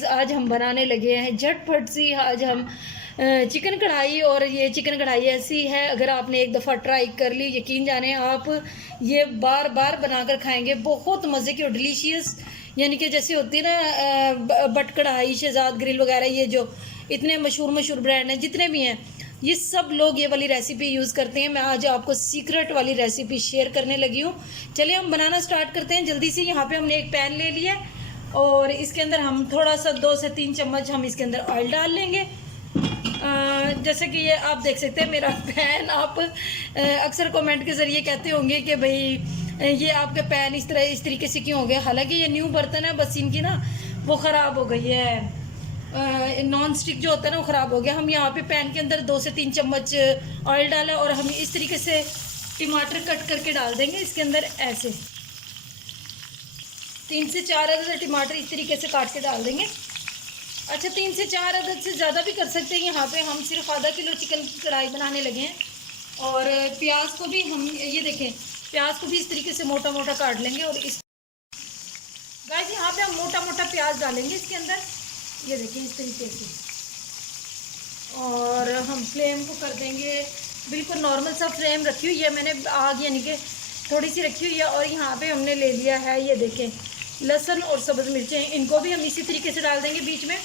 Guys, आज हम बनाने लगे हैं झटपट सी। आज हम चिकन कढ़ाई, और ये चिकन कढ़ाई ऐसी है, अगर आपने एक दफ़ा ट्राई कर ली, यकीन जाने आप ये बार बार बनाकर खाएंगे। बहुत मज़े की और डिलीशियस, यानी कि जैसे होती है ना बट कढ़ाई, शहजाद ग्रिल वगैरह, ये जो इतने मशहूर ब्रांड हैं जितने भी हैं, ये सब लोग ये वाली रेसिपी यूज़ करते हैं। मैं आज आपको सीक्रेट वाली रेसिपी शेयर करने लगी हूँ। चलिए हम बनाना स्टार्ट करते हैं जल्दी से। यहाँ पे हमने एक पैन ले लिया और इसके अंदर हम थोड़ा सा 2 से 3 चम्मच हम इसके अंदर ऑयल डाल लेंगे। जैसे कि ये आप देख सकते हैं मेरा पैन। आप अक्सर कमेंट के ज़रिए कहते होंगे कि भाई ये आपके पैन इस तरीके से क्यों हो गया। हालांकि ये न्यू बर्तन है, बस इनकी ना वो ख़राब हो गई है, नॉन स्टिक जो होता है ना वो ख़राब हो गया। हम यहाँ पे पैन के अंदर 2 से 3 चम्मच ऑयल डाला और हम इस तरीके से टमाटर कट करके डाल देंगे इसके अंदर। ऐसे 3 से 4 अदद टमाटर इस तरीके से काट के डाल देंगे। अच्छा, 3 से 4 अदद से ज़्यादा भी कर सकते हैं। यहाँ पे हम सिर्फ आधा किलो चिकन की कढ़ाई बनाने लगे हैं। और प्याज को भी हम, ये देखें, प्याज को भी इस तरीके से मोटा मोटा काट लेंगे। और इस गाइस यहाँ पे हम मोटा मोटा प्याज डालेंगे इसके अंदर, ये देखिए इस तरीके से। और हम फ्लेम को कर देंगे बिल्कुल नॉर्मल सा फ्लेम रखी हुई है मैंने, आग यानी कि थोड़ी सी रखी हुई है। और यहाँ पे हमने ले लिया है, ये देखें, लहसुन और सब्ज़ मिर्चें, इनको भी हम इसी तरीके से डाल देंगे बीच में,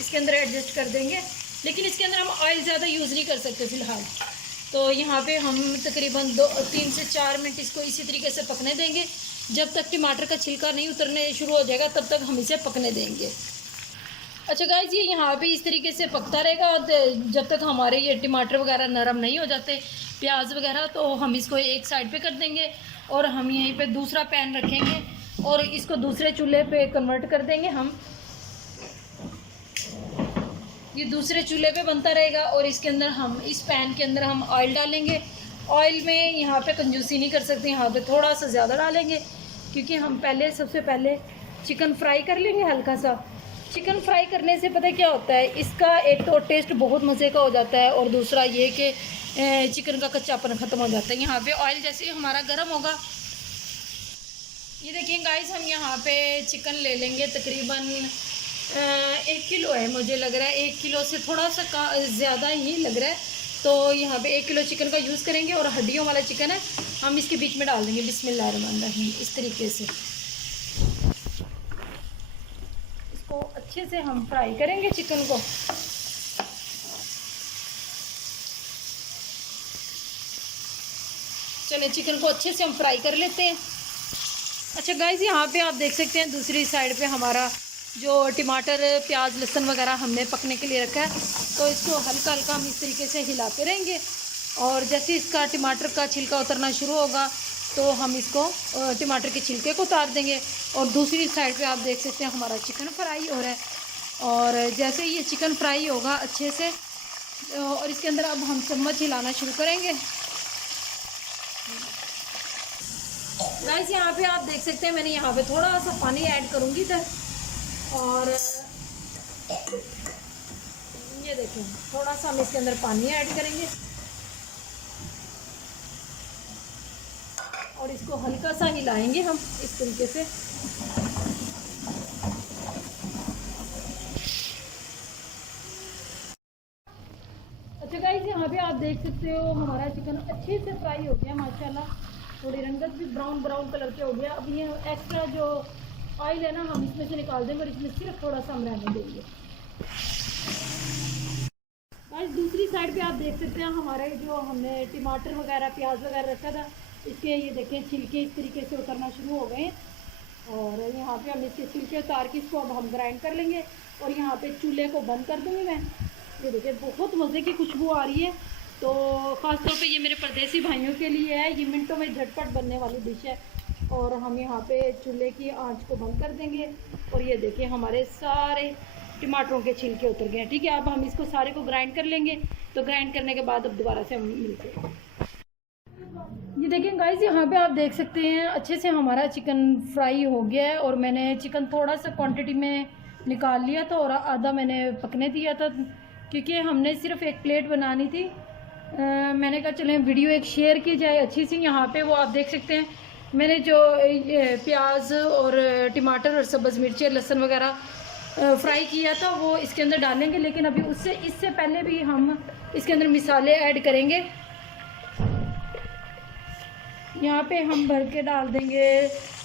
इसके अंदर एडजस्ट कर देंगे। लेकिन इसके अंदर हम ऑयल ज़्यादा यूज़ नहीं कर सकते फ़िलहाल। तो यहाँ पे हम तकरीबन 3 से 4 मिनट इसको इसी तरीके से पकने देंगे। जब तक टमाटर का छिलका नहीं उतरने शुरू हो जाएगा तब तक हम इसे पकने देंगे। अच्छा गाइस, ये यहाँ पे इस तरीके से पकता रहेगा जब तक हमारे ये टमाटर वगैरह नरम नहीं हो जाते, प्याज वगैरह। तो हम इसको एक साइड पे कर देंगे और हम यहीं पे दूसरा पैन रखेंगे और इसको दूसरे चूल्हे पे कन्वर्ट कर देंगे। हम ये दूसरे चूल्हे पे बनता रहेगा और इसके अंदर हम, इस पैन के अंदर हम ऑयल डालेंगे। ऑयल में यहाँ पे कंजूसी नहीं कर सकते, यहाँ पे थोड़ा सा ज़्यादा डालेंगे क्योंकि हम सबसे पहले चिकन फ्राई कर लेंगे हल्का सा। चिकन फ्राई करने से पता क्या होता है, इसका एक तो टेस्ट बहुत मज़े का हो जाता है और दूसरा ये कि चिकन का कच्चापन ख़त्म हो जाता है। यहाँ पे ऑयल जैसे ही हमारा गर्म होगा, ये देखिए गाइस, हम यहाँ पे चिकन ले लेंगे। तकरीबन 1 किलो है, मुझे लग रहा है 1 किलो से थोड़ा सा ज़्यादा ही लग रहा है। तो यहाँ पे 1 किलो चिकन का यूज़ करेंगे और हड्डियों वाला चिकन है, हम इसके बीच में डाल देंगे बिस्मिल्लाहिर्रहमानिर्रहीम। इस तरीके से इसको अच्छे से हम फ्राई करेंगे चिकन को। चलिए चिकन को अच्छे से हम फ्राई कर लेते हैं। अच्छा गाइस, यहाँ पे आप देख सकते हैं दूसरी साइड पे हमारा जो टमाटर, प्याज, लहसुन वगैरह हमने पकने के लिए रखा है, तो इसको हल्का हल्का हम इस तरीके से हिलाते रहेंगे। और जैसे इसका टमाटर का छिलका उतरना शुरू होगा तो हम इसको टमाटर के छिलके को उतार देंगे। और दूसरी साइड पे आप देख सकते हैं हमारा चिकन फ्राई हो रहा है। और जैसे ये चिकन फ्राई होगा अच्छे से, और इसके अंदर अब हम चम्मच हिलाना शुरू करेंगे। गाइस यहाँ पे आप देख सकते हैं मैंने यहाँ पे थोड़ा सा पानी ऐड करूँगी इधर, और ये देखें थोड़ा सा हम इसके अंदर पानी ऐड करेंगे और इसको हल्का सा हिलाएंगे हम इस तरीके से। अच्छा गाइस, यहाँ पे आप देख सकते हो हमारा चिकन अच्छे से फ्राई हो गया माशाल्लाह। थोड़ी रंगत भी ब्राउन कलर के हो गया। अब ये एक्स्ट्रा जो ऑयल है ना, हम इसमें से निकाल देंगे और इसमें सिर्फ थोड़ा सा हम रहने देंगे। गाइस दूसरी साइड पे आप देख सकते हैं हमारे जो हमने टमाटर वगैरह, प्याज वगैरह रखा था, इसके ये देखें छिलके इस तरीके से उतरना शुरू हो गए हैं। और यहाँ पे हम इसके छिलके उतार के इसको अब हम ग्राइंड कर लेंगे। और यहाँ पे चूल्हे को बंद कर दूँगी मैं। ये देखिए बहुत मज़े की खुशबू आ रही है। तो ख़ास तौर पे ये मेरे परदेसी भाइयों के लिए है, ये मिनटों में झटपट बनने वाली डिश है। और हम यहाँ पे चूल्हे की आंच को बंद कर देंगे। और ये देखिए हमारे सारे टमाटरों के छिलके उतर गए हैं। ठीक है, अब हम इसको सारे को ग्राइंड कर लेंगे। तो ग्राइंड करने के बाद अब दोबारा से हम मिलते हैं। ये देखिए गाइस, यहाँ पे आप देख सकते हैं अच्छे से हमारा चिकन फ्राई हो गया है। और मैंने चिकन थोड़ा सा क्वांटिटी में निकाल लिया था और आधा मैंने पकने दिया था क्योंकि हमने सिर्फ एक प्लेट बनानी थी। मैंने कहा चलें वीडियो एक शेयर की जाए अच्छी सी। यहाँ पे वो आप देख सकते हैं मैंने जो प्याज और टमाटर और सब्ज़ मिर्ची, लहसुन वगैरह फ्राई किया था वो इसके अंदर डालेंगे, लेकिन अभी इससे पहले भी हम इसके अंदर मसाले ऐड करेंगे। यहाँ पे हम भर के डाल देंगे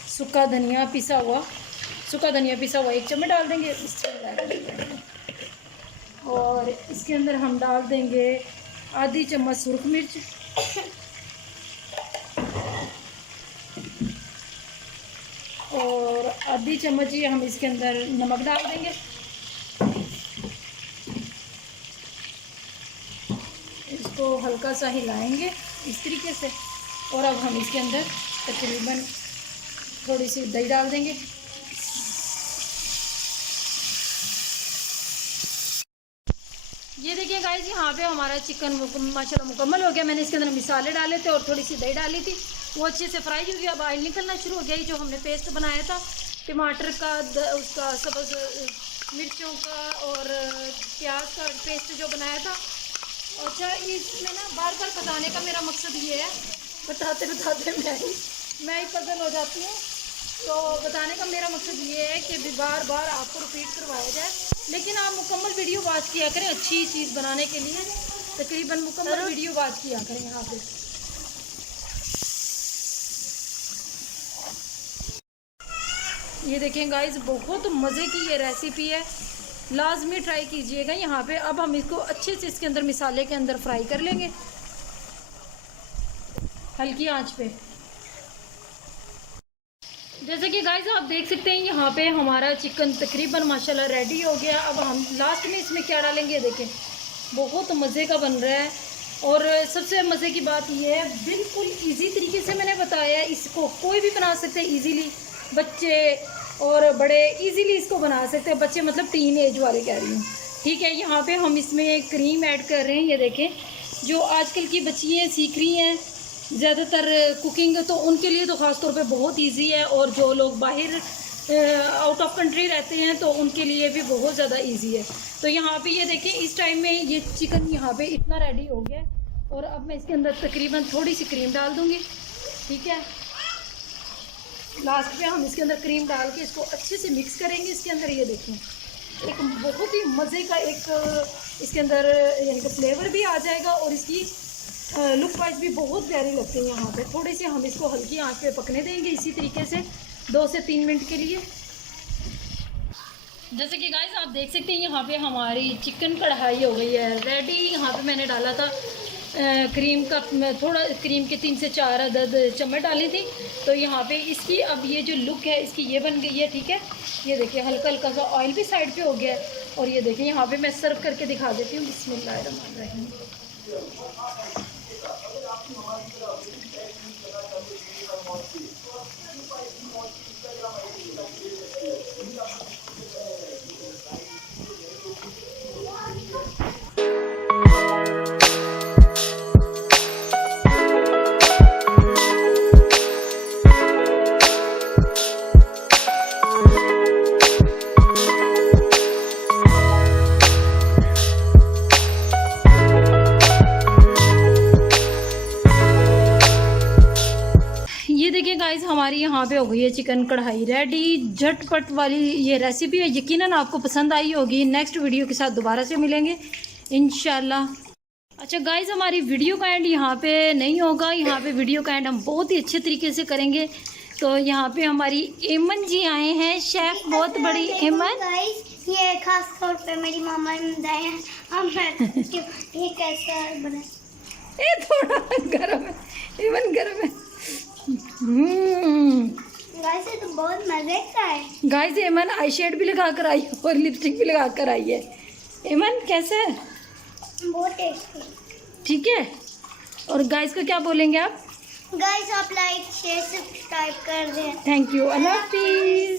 सूखा धनिया पिसा हुआ 1 चम्मच डाल देंगे। और इसके अंदर हम डाल देंगे आधी चम्मच सुरख मिर्च, और आधी चम्मच ही हम इसके अंदर नमक डाल देंगे। इसको हल्का सा हिलाएंगे इस तरीके से। और अब हम इसके अंदर तकरीबन थोड़ी सी दही डाल देंगे। ये देखिए गाइस, यहाँ पे हमारा चिकन माशाल्लाह मुकम्मल हो गया। मैंने इसके अंदर मिसाले डाले थे और थोड़ी सी दही डाली थी, वो अच्छे से फ्राई हो गया। अब ऑयल निकलना शुरू हो गया। ये जो हमने पेस्ट बनाया था टमाटर का, उसका सब्ज़ मिर्चों का और प्याज का पेस्ट जो बनाया था। अच्छा, इसमें ना बार बार बताने का मेरा मकसद ये है, बताते बताते मैं ही पजल हो जाती हूँ। तो बताने का मेरा मकसद ये है कि बार बार आपको रिपीट करवाया जाए, लेकिन आप मुकम्मल वीडियो वॉच किया करें। अच्छी चीज़ बनाने के लिए तकरीबन मुकम्मल वीडियो वॉच किया करें। यहाँ पे ये देखें गाइस, बहुत मज़े की ये रेसिपी है, लाजमी ट्राई कीजिएगा। यहाँ पे अब हम इसको अच्छे से इसके अंदर मिसाले के अंदर फ्राई कर लेंगे हल्की आंच पे। जैसे कि गाइस आप देख सकते हैं यहाँ पे हमारा चिकन तकरीबन माशाल्लाह रेडी हो गया। अब हम लास्ट में इसमें क्या डालेंगे, देखें बहुत मज़े का बन रहा है। और सबसे मज़े की बात ये है, बिल्कुल इजी तरीके से मैंने बताया है। इसको कोई भी बना सकते हैं इजीली, बच्चे और बड़े इजीली इसको बना सकते हैं। बच्चे मतलब टीन एज वाले कह रही हूँ, ठीक है। यहाँ पे हम इसमें क्रीम ऐड कर रहे हैं। ये देखें, जो आजकल की बच्चियाँ सीख रही हैं ज़्यादातर कुकिंग, तो उनके लिए तो ख़ास तौर पे बहुत इजी है। और जो लोग बाहर आउट ऑफ कंट्री रहते हैं तो उनके लिए भी बहुत ज़्यादा इजी है। तो यहाँ पे ये देखें, इस टाइम में ये चिकन यहाँ पे इतना रेडी हो गया। और अब मैं इसके अंदर तकरीबन थोड़ी सी क्रीम डाल दूँगी, ठीक है। लास्ट पे हम इसके अंदर क्रीम डाल के इसको अच्छे से मिक्स करेंगे। इसके अंदर ये देखें, एक बहुत ही मज़े का एक इसके अंदर यानी कि फ्लेवर भी आ जाएगा और इसकी लुक वाइज भी बहुत प्यारी लगती है। यहाँ पे थोड़ी सी हम इसको हल्की आंच पे पकने देंगे इसी तरीके से 2 से 3 मिनट के लिए। जैसे कि गाइस आप देख सकते हैं यहाँ पे हमारी चिकन कढ़ाई हो गई है रेडी। यहाँ पे मैंने डाला था क्रीम का, थोड़ा क्रीम के 3 से 4 अदद चम्मच डाली थी। तो यहाँ पे इसकी अब ये जो लुक है इसकी ये बन गई है, ठीक है। ये देखिए हल्का हल्का सा ऑयल भी साइड पे हो गया है। और ये देखिए यहाँ पे मैं सर्व करके दिखा देती हूँ। बिस्मिल्लाहिर्रहमानिर्रहीम। गाइस हमारी यहाँ पे हो गई है चिकन कढ़ाई रेडी। झटपट वाली ये रेसिपी है, यकीनन आपको पसंद आई होगी। नेक्स्ट वीडियो के साथ दोबारा से मिलेंगे इंशाल्लाह। अच्छा गाइस, हमारी वीडियो का एंड यहाँ पे नहीं होगा। यहाँ पे वीडियो का एंड हम बहुत ही अच्छे तरीके से करेंगे। तो यहाँ पे हमारी एमन जी आए हैं, शेफ बहुत बड़ी एमन। ये खास तौर पे मेरी मामा ने बताया है। ये कैसा बना? ये थोड़ा गर्म है एमन, गर्म है। गाइस ये तो बहुत मजे का है। गाइस एमन आई शेड भी लगा कर आई और लिपस्टिक भी लगा कर आई है। एमन कैसा है? बहुत टेस्टी, ठीक है। और गाइस को क्या बोलेंगे आप? गाइस आप लाइक शेयर सब्सक्राइब कर दें। थैंक यू, अल्लाह हाफिज़।